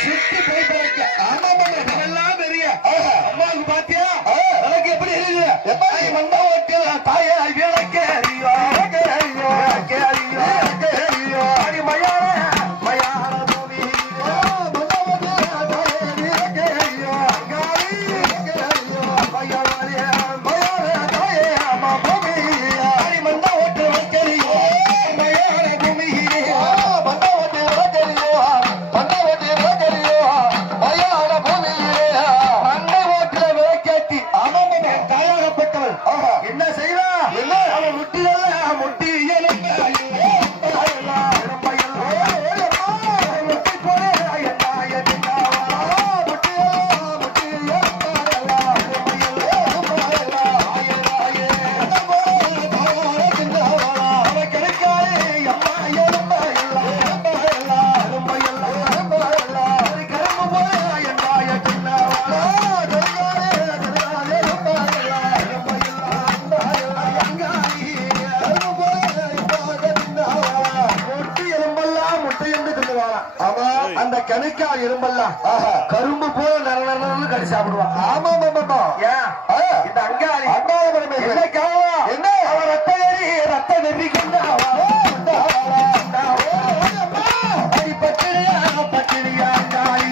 சுத்தி போய் பறக்க. ஆமா இதெல்லாம் பெரிய அம்மாவுக்கு பாத்தியா எனக்கு எப்படி இருக்குது எப்படி வந்தா ஓட்டு தாயே எனக்கு அறியோ அறியோ அறியோ அறியோ அடி மயான மயான பூமி அந்த கணுக்கா இரும்பெல்லாம் கரும்பு போல நரநரன்னு கடி சாப்பிடுவான். ஆமா இந்த அங்காளி என்ன காரணம் என்ன அவன் ரத்த ஏறி ரத்த வெறி கொண்டு பட்டினியா பட்டினியா அங்காளி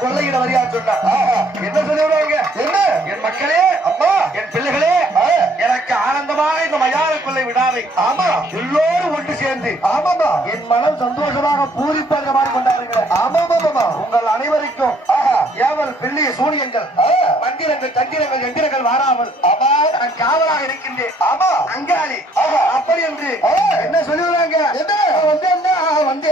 கொள்ளையிட வரியா சொன்னார். என்ன சொல்லுவாங்க என்ன என் மக்களே அம்மா என் பிள்ளைகளே எனக்கு ஆனந்தமாக இந்த மயான கொள்ளை விடாதை. ஆமா எல்லோரும் ஒன்று சேர்ந்து ஆமாமா என் மனம் சந்தோஷமாக பூரிப்பாக மாதிரி கொண்டாடுங்க. ஆமாமா உங்கள் அனைவருக்கும் ஏவல் பிள்ளை சூனியங்கள் மந்திரங்கள் தந்திரங்கள் எந்திரங்கள் வாராமல் ஆமா நான் காவலாக இருக்கின்றேன். ஆமா அங்காளி அப்படி என்று என்ன சொல்லுவாங்க என்ன வந்து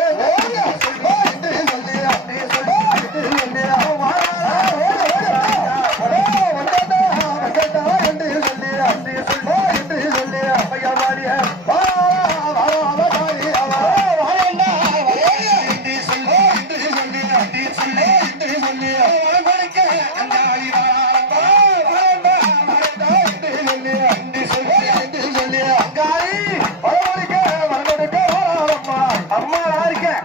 அம்மா இருக்கேன்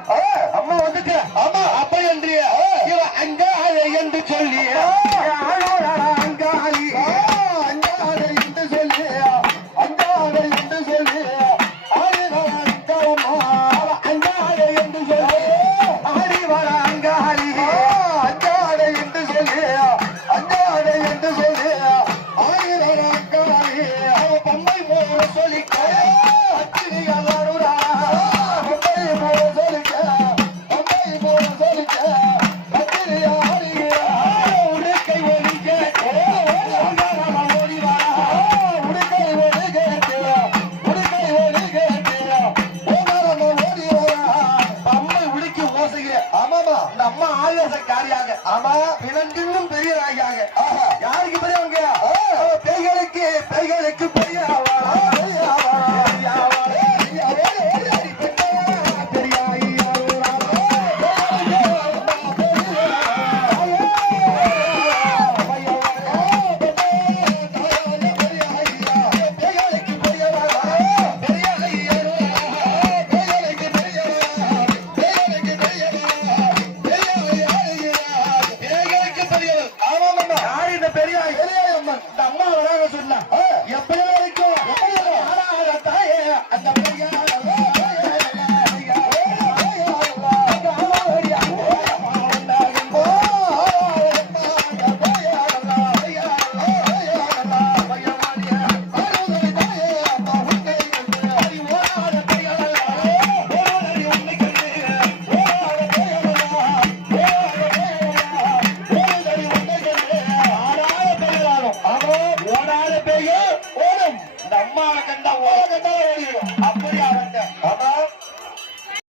காதலுக்கு பொய்யா